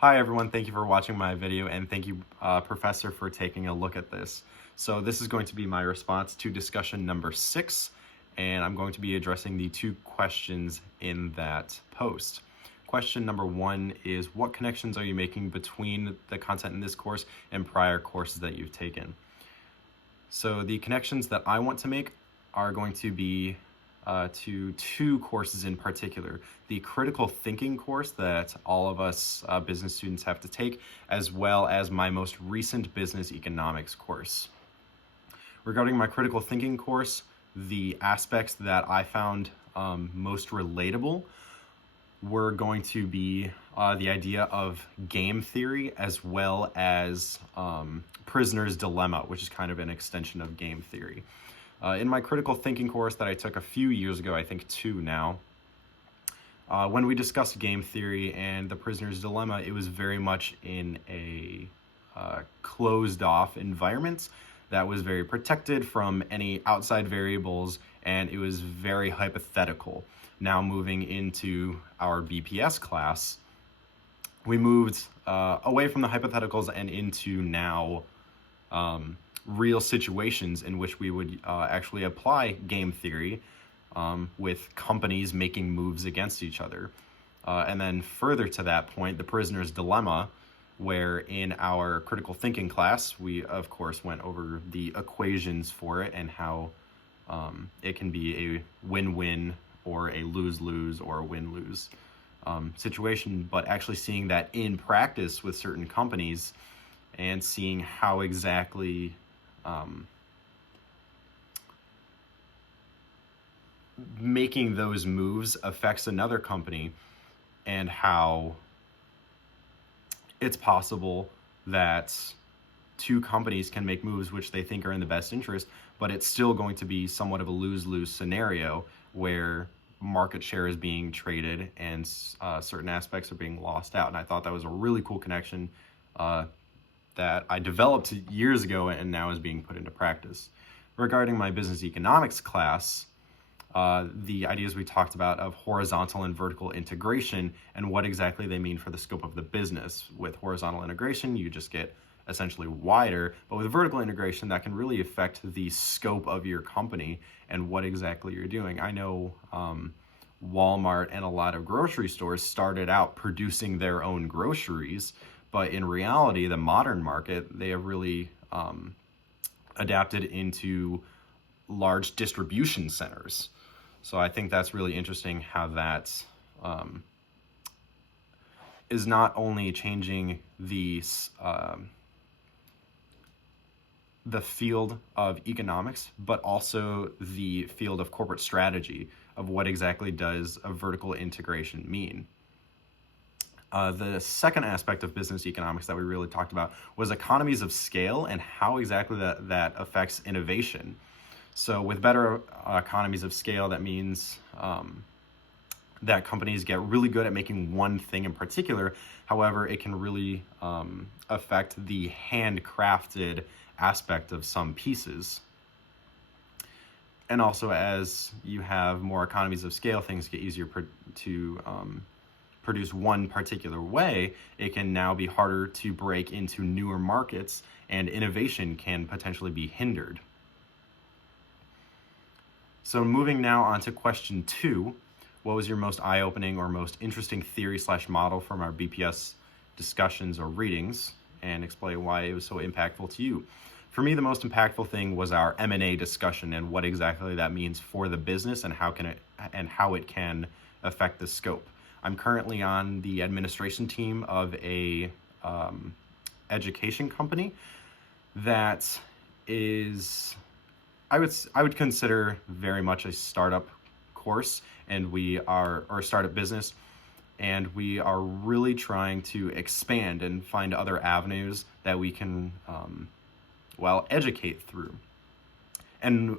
Hi everyone, thank you for watching my video, and thank you Professor for taking a look at this. So this is going to be my response to discussion number 6, and I'm going to be addressing the 2 questions in that post. Question number 1 is, what connections are you making between the content in this course and prior courses that you've taken? So the connections that I want to make are going to be to 2 courses in particular. The critical thinking course that all of us business students have to take, as well as my most recent business economics course. Regarding my critical thinking course, the aspects that I found most relatable were going to be the idea of game theory, as well as prisoner's dilemma, which is kind of an extension of game theory. In my critical thinking course that I took a few years ago, I think 2 now, when we discussed game theory and the prisoner's dilemma, it was very much in a closed off environment that was very protected from any outside variables, and it was very hypothetical. Now moving into our BPS class, we moved away from the hypotheticals and into now real situations in which we would actually apply game theory with companies making moves against each other. And then further to that point, the prisoner's dilemma, where in our critical thinking class, we of course went over the equations for it and how it can be a win-win or a lose-lose or a win-lose situation, but actually seeing that in practice with certain companies and seeing how exactly making those moves affects another company, and how it's possible that 2 companies can make moves which they think are in the best interest, but it's still going to be somewhat of a lose-lose scenario where market share is being traded and certain aspects are being lost out. And I thought that was a really cool connection that I developed years ago and now is being put into practice. Regarding my business economics class, the ideas we talked about of horizontal and vertical integration and what exactly they mean for the scope of the business. With horizontal integration, you just get essentially wider, but with vertical integration, that can really affect the scope of your company and what exactly you're doing. I know Walmart and a lot of grocery stores started out producing their own groceries, but in reality, the modern market, they have really adapted into large distribution centers. So I think that's really interesting how that is not only changing the field of economics, but also the field of corporate strategy of what exactly does a vertical integration mean. The second aspect of business economics that we really talked about was economies of scale and how exactly that affects innovation. So with better economies of scale, that means that companies get really good at making one thing in particular. However, it can really affect the handcrafted aspect of some pieces. And also, as you have more economies of scale, things get easier to produce one particular way. It can now be harder to break into newer markets, and innovation can potentially be hindered. So moving now on to question 2, what was your most eye-opening or most interesting theory/model from our BPS discussions or readings, and explain why it was so impactful to you? For me, the most impactful thing was our M&A discussion and what exactly that means for the business and how it can affect the scope. I'm currently on the administration team of a education company that is, I would consider very much a startup course, and or startup business, and we are really trying to expand and find other avenues that we can educate through. And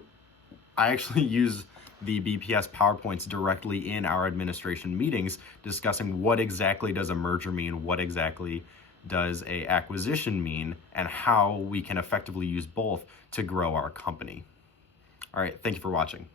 I actually use the BPS PowerPoints directly in our administration meetings, discussing what exactly does a merger mean, what exactly does a acquisition mean, and how we can effectively use both to grow our company. All right, thank you for watching.